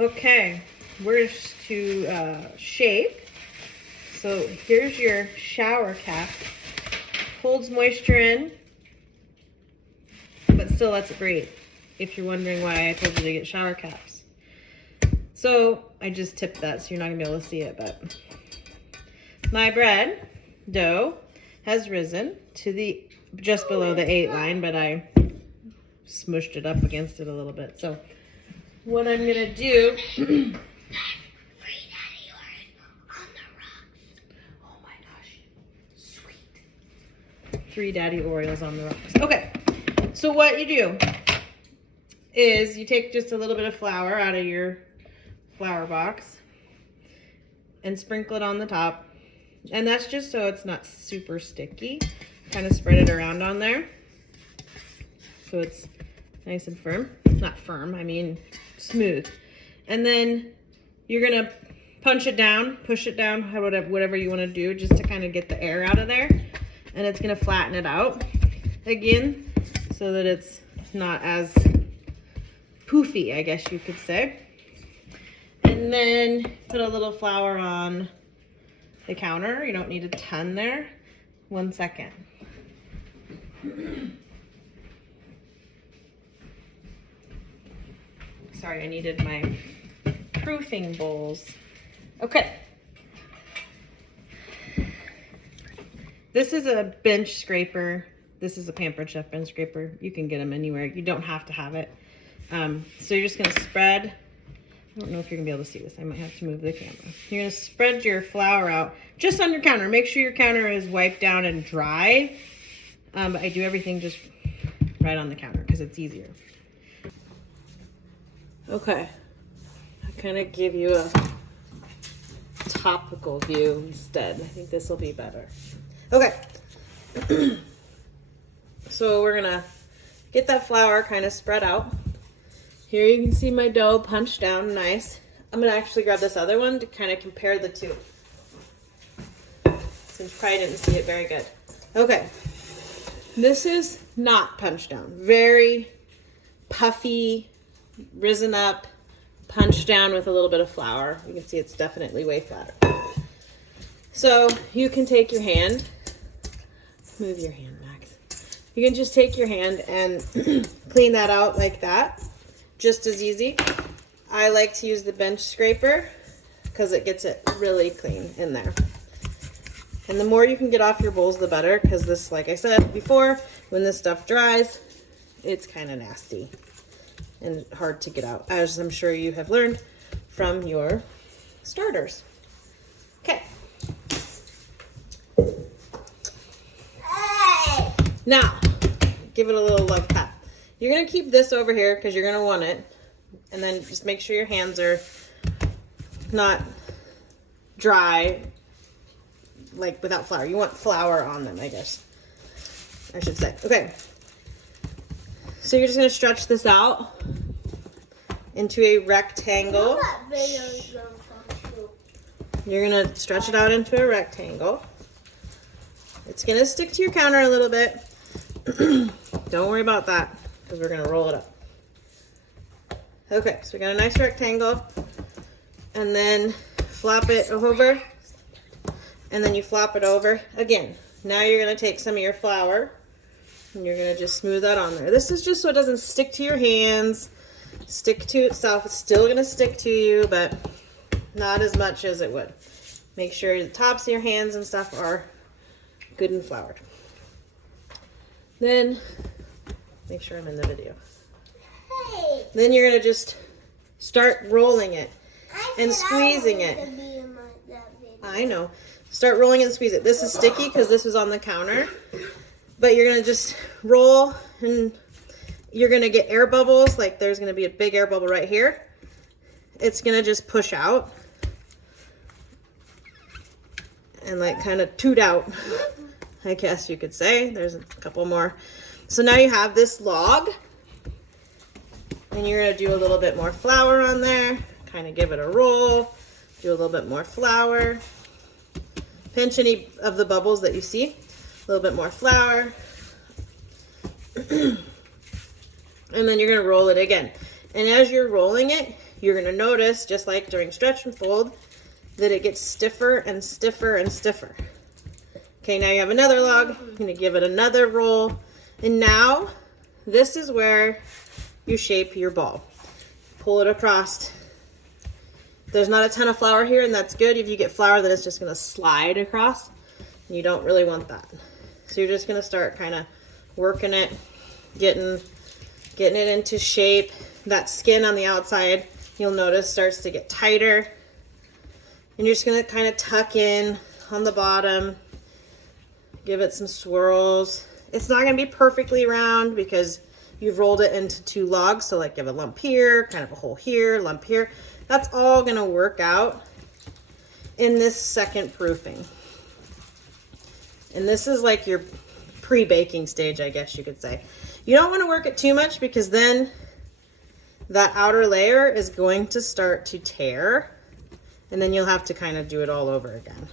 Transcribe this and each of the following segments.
Okay, we're to shake. So here's your shower cap. Holds moisture in, but still lets it breathe. If you're wondering why I told you to get shower caps. So I just tipped that so you're not gonna be able to see it, but my bread dough has risen to the just below the 8 line, but I smushed it up against it a little bit. So what I'm gonna do oh my gosh, sweet. 3 Daddy Oreos on the rocks. Okay, so what you do is you take just a little bit of flour out of your flour box and sprinkle it on the top. And that's just so it's not super sticky. Kind of spread it around on there so it's nice and firm. Not firm, I mean smooth. And then you're gonna punch it down, push it down, whatever you wanna do, just to kind of get the air out of there. And it's gonna flatten it out again so that it's not as poofy, I guess you could say. And then put a little flour on the counter. You don't need a ton there. 1 second. Sorry, I needed my proofing bowls. Okay. This is a bench scraper. This is a Pampered Chef bench scraper. You can get them anywhere. You don't have to have it. So you're just gonna spread. I don't know if you're gonna be able to see this. I might have to move the camera. You're gonna spread your flour out just on your counter. Make sure your counter is wiped down and dry. But I do everything just right on the counter because it's easier. Okay, I kind of give you a topical view instead. I think this will be better. Okay, so we're gonna get that flour kind of spread out. Here you can see my dough punched down nice. I'm gonna actually grab this other one to kind of compare the two, since you probably didn't see it very good. Okay, this is not punched down. Very puffy, risen up, punched down with a little bit of flour. You can see it's definitely way flatter. So you can take your hand, move your hand, Max. You can just take your hand and clean that out like that. Just as easy. I like to use the bench scraper because it gets it really clean in there. And the more you can get off your bowls, the better, because this, like I said before, when this stuff dries, it's kind of nasty and hard to get out, as I'm sure you have learned from your starters. Okay. Now, give it a little love pat. You're gonna keep this over here because you're gonna want it. And then just make sure your hands are not dry, like without flour. You want flour on them, I guess I should say. Okay. So you're just gonna stretch this out into a rectangle. You're gonna stretch it out into a rectangle. It's gonna stick to your counter a little bit. Don't worry about that because we're gonna roll it up. Okay, so we got a nice rectangle, and then flop it over, and then you flop it over again. Now you're gonna take some of your flour and you're gonna just smooth that on there. This is just so it doesn't stick to your hands, stick to itself. It's still gonna stick to you, but not as much as it would. Make sure the tops of your hands and stuff are good and floured. Then, make sure I'm in the video. Hey. Then you're gonna just start rolling it and squeezing it. I know. Start rolling and squeeze it. This is sticky because this was on the counter. But you're gonna just roll and you're gonna get air bubbles. Like there's gonna be a big air bubble right here. It's gonna just push out and like kind of toot out, I guess you could say. There's a couple more. So now you have this log, and you're gonna do a little bit more flour on there, kind of give it a roll, do a little bit more flour, pinch any of the bubbles that you see, a little bit more flour, and then you're gonna roll it again. And as you're rolling it, you're gonna notice, just like during stretch and fold, that it gets stiffer and stiffer and stiffer. Okay, now you have another log. I'm gonna give it another roll. And now, this is where you shape your ball. Pull it across. There's not a ton of flour here, and that's good. If you get flour, then it's just gonna slide across. And you don't really want that. So you're just gonna start kind of working it, getting it into shape. That skin on the outside, you'll notice, starts to get tighter. And you're just gonna kind of tuck in on the bottom, give it some swirls. It's not gonna be perfectly round because you've rolled it into 2 logs. So like you have a lump here, kind of a hole here, lump here. That's all gonna work out in this second proofing. And this is like your pre-baking stage, I guess you could say. You don't wanna work it too much because then that outer layer is going to start to tear, and then you'll have to kind of do it all over again.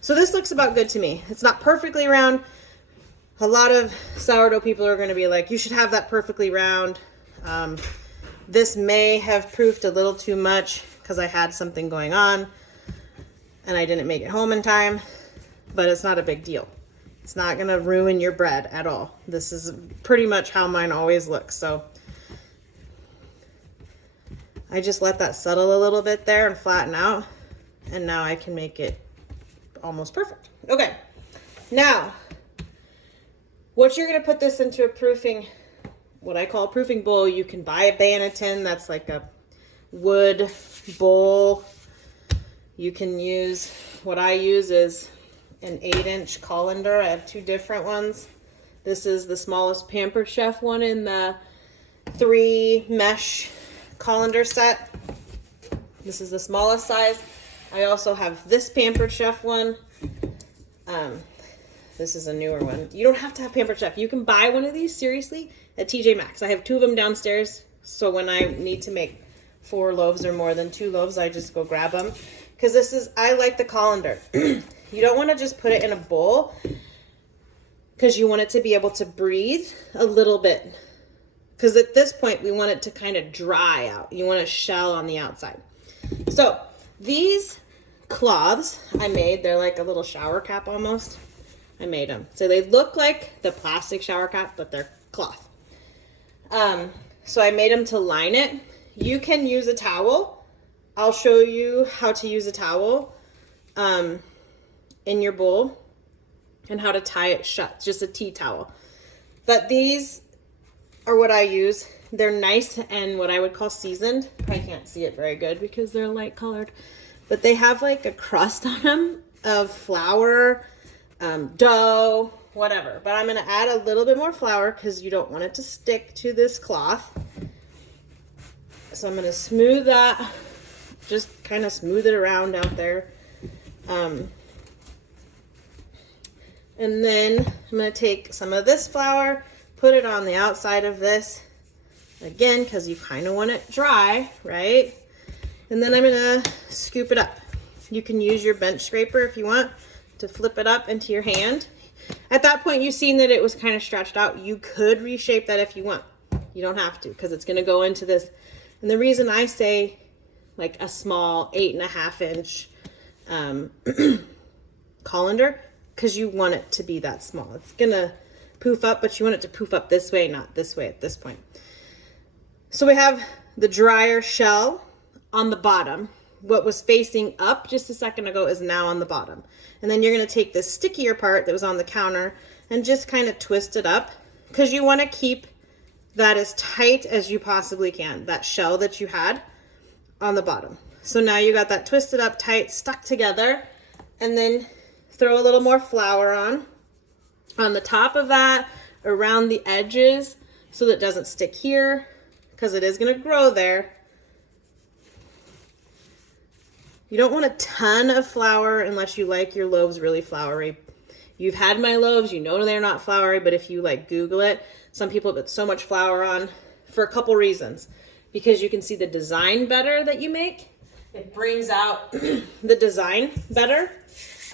So this looks about good to me. It's not perfectly round. A lot of sourdough people are gonna be like, you should have that perfectly round. This may have proofed a little too much because I had something going on and I didn't make it home in time, but it's not a big deal. It's not gonna ruin your bread at all. This is pretty much how mine always looks. So I just let that settle a little bit there and flatten out, and now I can make it almost perfect. Okay, now what you're gonna put this into a proofing, what I call a proofing bowl. You can buy a Banneton, that's like a wood bowl. You can use, what I use is an 8-inch colander. I have 2 different ones. This is the smallest Pampered Chef one in the 3 mesh colander set. This is the smallest size. I also have this Pampered Chef one. This is a newer one. You don't have to have Pampered Chef. You can buy one of these, seriously, at TJ Maxx. I have 2 of them downstairs, so when I need to make 4 loaves or more than 2 loaves, I just go grab them. Because this is, I like the colander. You don't want to just put it in a bowl because you want it to be able to breathe a little bit. Because at this point, we want it to kind of dry out. You want a shell on the outside. So these cloths I made, they're like a little shower cap almost. I made them. So they look like the plastic shower cap, but they're cloth. So I made them to line it. You can use a towel. I'll show you how to use a towel in your bowl and how to tie it shut, just a tea towel. But these are what I use. They're nice and what I would call seasoned. I can't see it very good because they're light colored, but they have like a crust on them of flour, dough, whatever. But I'm gonna add a little bit more flour because you don't want it to stick to this cloth. So I'm gonna smooth that, just kind of smooth it around out there. And then I'm gonna take some of this flour, put it on the outside of this, again, because you kind of want it dry, right? And then I'm gonna scoop it up. You can use your bench scraper if you want to flip it up into your hand. At that point, you've seen that it was kind of stretched out. You could reshape that if you want. You don't have to because it's gonna go into this. And the reason I say like a small 8.5-inch colander, because you want it to be that small. It's gonna poof up, but you want it to poof up this way, not this way at this point. So we have the drier shell on the bottom. What was facing up just a second ago is now on the bottom. And then you're gonna take this stickier part that was on the counter and just kind of twist it up because you wanna keep that as tight as you possibly can, that shell that you had on the bottom. So now you got that twisted up tight, stuck together, and then throw a little more flour on the top of that, around the edges, so that it doesn't stick here, because it is gonna grow there. You don't want a ton of flour unless you like your loaves really floury. You've had my loaves, you know they're not floury, but if you like Google it, some people put so much flour on for a couple reasons. Because you can see the design better that you make. It brings out the design better.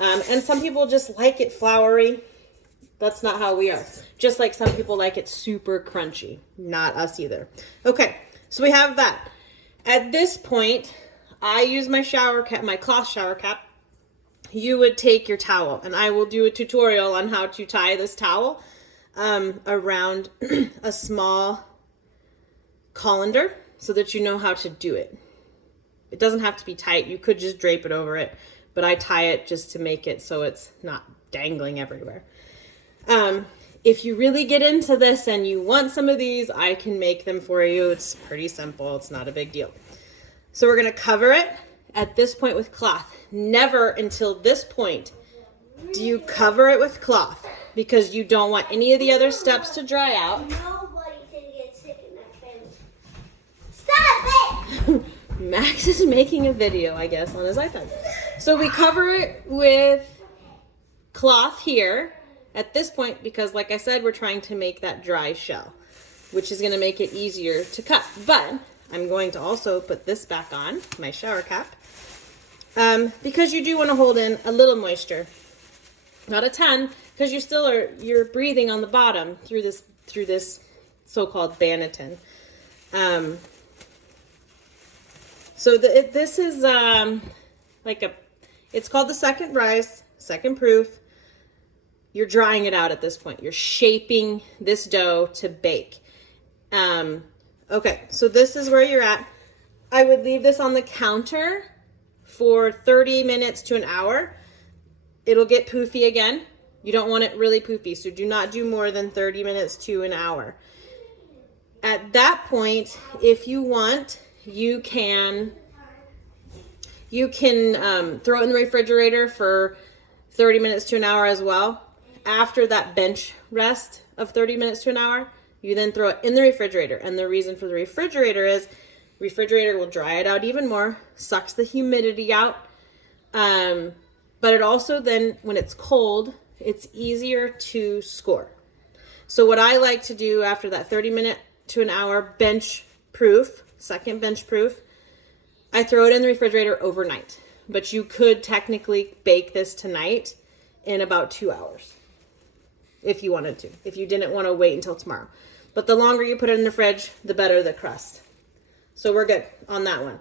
And some people just like it floury. That's not how we are. Just like some people like it super crunchy. Not us either. Okay, so we have that. At this point, I use my shower cap, my cloth shower cap. You would take your towel, and I will do a tutorial on how to tie this towel around a small colander so that you know how to do it. It doesn't have to be tight. You could just drape it over it, but I tie it just to make it so it's not dangling everywhere. If you really get into this and you want some of these, I can make them for you. It's pretty simple. It's not a big deal. So we're going to cover it at this point with cloth. Never until this point do you cover it with cloth because you don't want any of the other steps to dry out. Nobody can get sick in that family. Stop it! Max is making a video, I guess, on his iPad. So we cover it with cloth here at this point because, like I said, we're trying to make that dry shell, which is going to make it easier to cut. But I'm going to also put this back on, my shower cap, because you do want to hold in a little moisture. Not a ton, because you're breathing on the bottom through this so-called Banneton. So this is it's called the second rise, second proof. You're drying it out at this point. You're shaping this dough to bake. Okay, so this is where you're at. I would leave this on the counter for 30 minutes to an hour. It'll get poofy again. You don't want it really poofy, so do not do more than 30 minutes to an hour. At that point, if you want, you can throw it in the refrigerator for 30 minutes to an hour as well. After that bench rest of 30 minutes to an hour, you then throw it in the refrigerator. And the reason for the refrigerator is refrigerator will dry it out even more, sucks the humidity out. But it also then, when it's cold, it's easier to score. So what I like to do after that 30 minute to an hour bench proof, second bench proof, I throw it in the refrigerator overnight. But you could technically bake this tonight in about 2 hours if you wanted to, if you didn't want to wait until tomorrow. But the longer you put it in the fridge, the better the crust. So we're good on that one.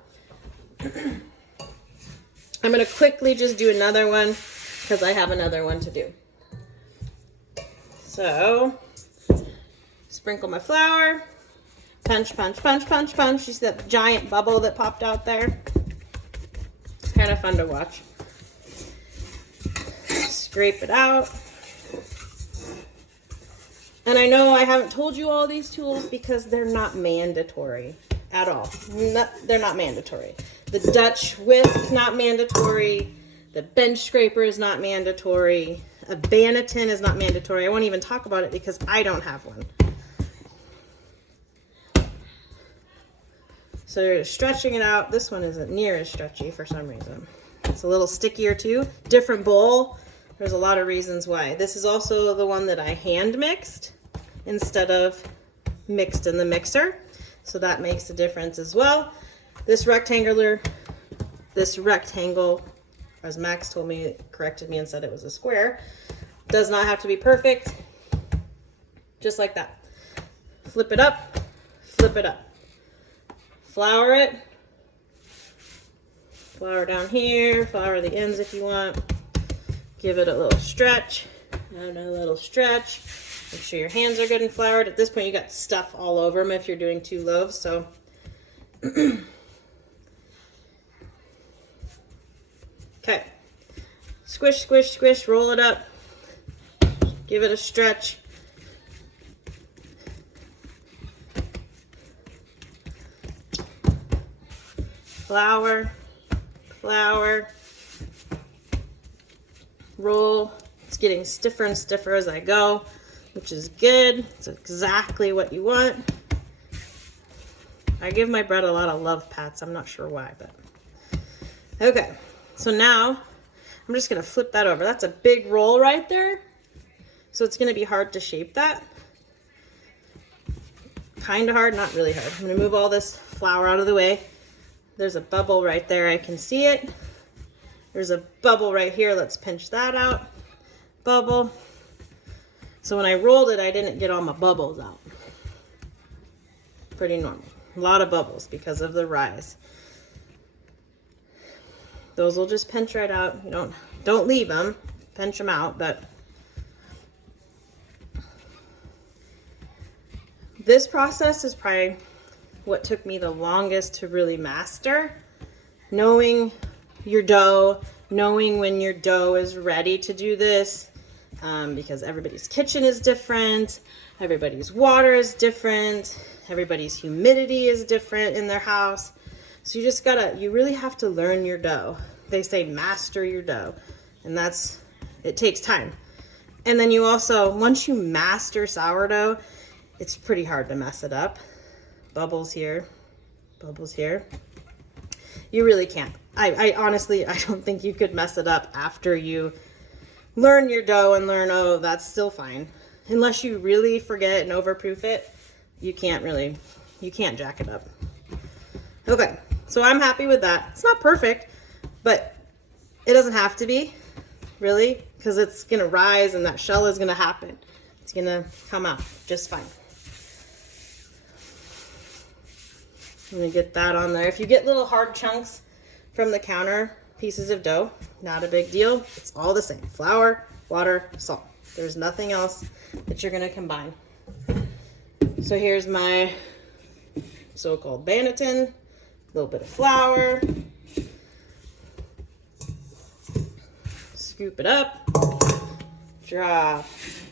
I'm going to quickly just do another one because I have another one to do. So, sprinkle my flour. Punch, punch, punch, punch, punch. You see that giant bubble that popped out there? It's kind of fun to watch. Scrape it out. And I know I haven't told you all these tools because they're not mandatory at all. They're not mandatory. The Dutch whisk, not mandatory. The bench scraper is not mandatory. A Banneton is not mandatory. I won't even talk about it because I don't have one. So you're stretching it out. This one isn't near as stretchy for some reason. It's a little stickier too. Different bowl. There's a lot of reasons why. This is also the one that I hand mixed instead of mixed in the mixer. So that makes a difference as well. This rectangle, as Max told me, it corrected me and said it was a square, does not have to be perfect. Just like that. Flip it up, flip it up. Flour it. Flour down here, flour the ends if you want. Give it a little stretch, and a little stretch. Make sure your hands are good and floured. At this point, you got stuff all over them if you're doing 2 loaves, so. Okay. Squish, squish, squish, roll it up. Give it a stretch. Flour, flour. Roll. It's getting stiffer and stiffer as I go, which is good. It's exactly what you want. I give my bread a lot of love pats. I'm not sure why, but okay. So now I'm just going to flip that over. That's a big roll right there. So it's going to be hard to shape that. Kind of hard, not really hard. I'm going to move all this flour out of the way. There's a bubble right there. I can see it. There's a bubble right here. Let's pinch that out. Bubble. So when I rolled it, I didn't get all my bubbles out. Pretty normal. A lot of bubbles because of the rise. Those will just pinch right out. You don't leave them, pinch them out, but this process is probably what took me the longest to really master. Knowing your dough, knowing when your dough is ready to do this, because everybody's kitchen is different, everybody's water is different, everybody's humidity is different in their house. So you really have to learn your dough. They say master your dough, and it takes time. And then you also, once you master sourdough, it's pretty hard to mess it up. Bubbles here, bubbles here. You really can't. I honestly, I don't think you could mess it up after you learn your dough and learn, oh, that's still fine. Unless you really forget and overproof it, you can't jack it up. Okay, so I'm happy with that. It's not perfect, but it doesn't have to be, really, because it's gonna rise and that shell is gonna happen. It's gonna come out just fine. I'm gonna get that on there. If you get little hard chunks from the counter, pieces of dough, not a big deal. It's all the same. Flour, water, salt. There's nothing else that you're gonna combine. So here's my so-called banneton. A little bit of flour. Scoop it up. Drop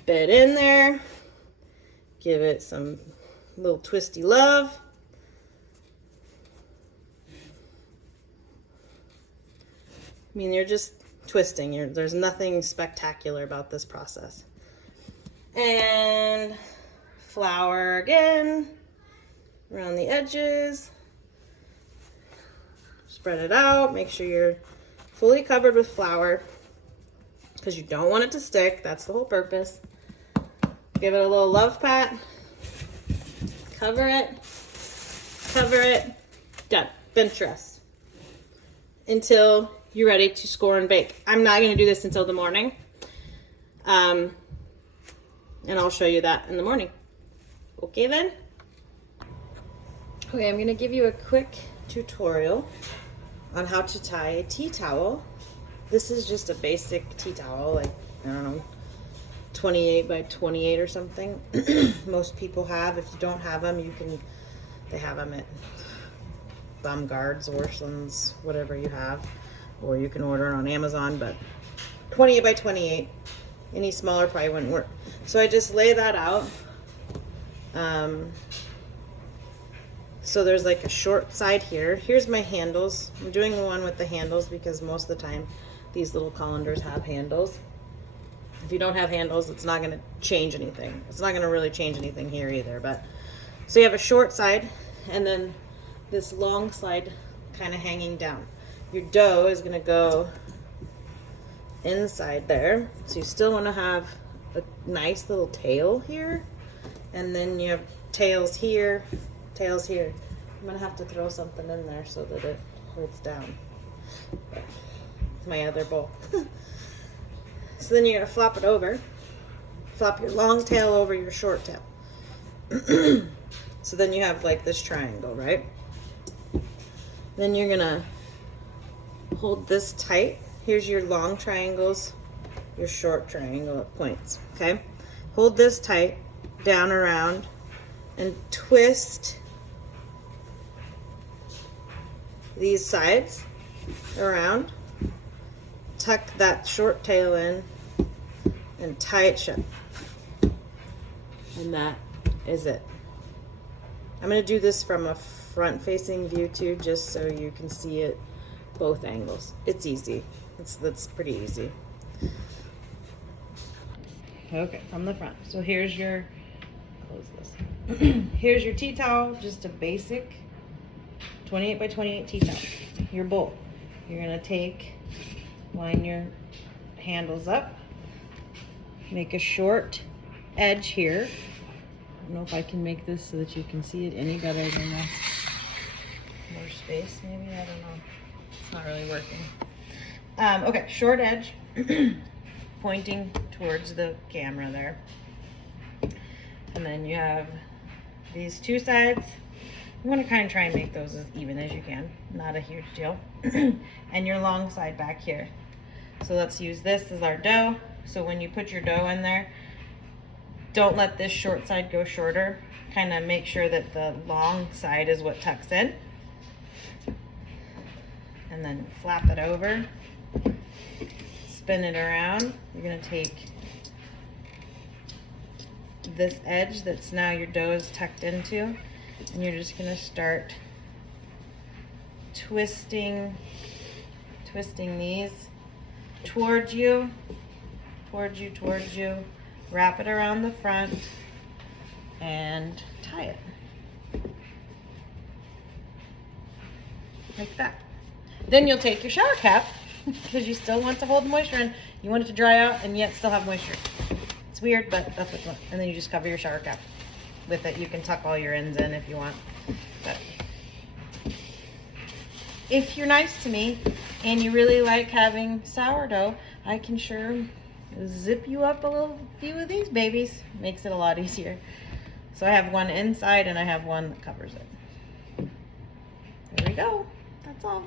it in there. Give it some little twisty love. I mean, you're just twisting. There's nothing spectacular about this process. And flour again around the edges. Spread it out. Make sure you're fully covered with flour because you don't want it to stick. That's the whole purpose. Give it a little love pat. Cover it. Cover it. Done. Bench rest until you're ready to score and bake. I'm not going to do this until the morning. And I'll show you that in the morning. Okay then? Okay, I'm going to give you a quick tutorial on how to tie a tea towel. This is just a basic tea towel, like, I don't know, 28 by 28 or something. Most people have. If you don't have them, they have them at Baumgart's, Orscheln's, whatever you have. Or you can order it on Amazon, but 28 by 28. Any smaller probably wouldn't work. So I just lay that out. So there's like a short side here. Here's my handles. I'm doing the one with the handles because most of the time these little colanders have handles. If you don't have handles, it's not going to change anything. It's not going to really change anything here either. But so you have a short side and then this long side kind of hanging down. Your dough is going to go inside there. So you still want to have a nice little tail here. And then you have tails here, tails here. I'm going to have to throw something in there so that it holds down. It's my other bowl. So then you're going to flop it over. Flop your long tail over your short tail. So then you have like this triangle, right? Then you're going to hold this tight. Here's your long triangles, your short triangle at points, okay? Hold this tight, down around, and twist these sides around. Tuck that short tail in and tie it shut. And that is it. I'm going to do this from a front-facing view too, just so you can see it both angles. It's easy. That's pretty easy. Okay, from the front. So here's your, close this. Here's your tea towel, just a basic 28 by 28 tea towel. Your bowl. You're gonna line your handles up, make a short edge here. I don't know if I can make this so that you can see it any better than this. More space, maybe, I don't know. It's not really working. Okay, short edge, pointing towards the camera there. And then you have these two sides You want to kind of try and make those as even as you can. Not a huge deal. And your long side back here. So let's use this as our dough. So when you put your dough in there, don't let this short side go shorter. Kind of make sure that the long side is what tucks in. And then flap it over. Spin it around. You're going to take this edge that's now your dough is tucked into, and you're just going to start twisting these towards you, wrap it around the front and tie it like that. Then you'll take your shower cap, because you still want to hold the moisture in. You want it to dry out and yet still have moisture. It's weird, but that's what you want. And then you just cover your shower cap with it. You can tuck all your ends in if you want. But if you're nice to me and you really like having sourdough, I can sure zip you up a little few of these babies. Makes it a lot easier. So I have one inside and I have one that covers it. There we go. That's all.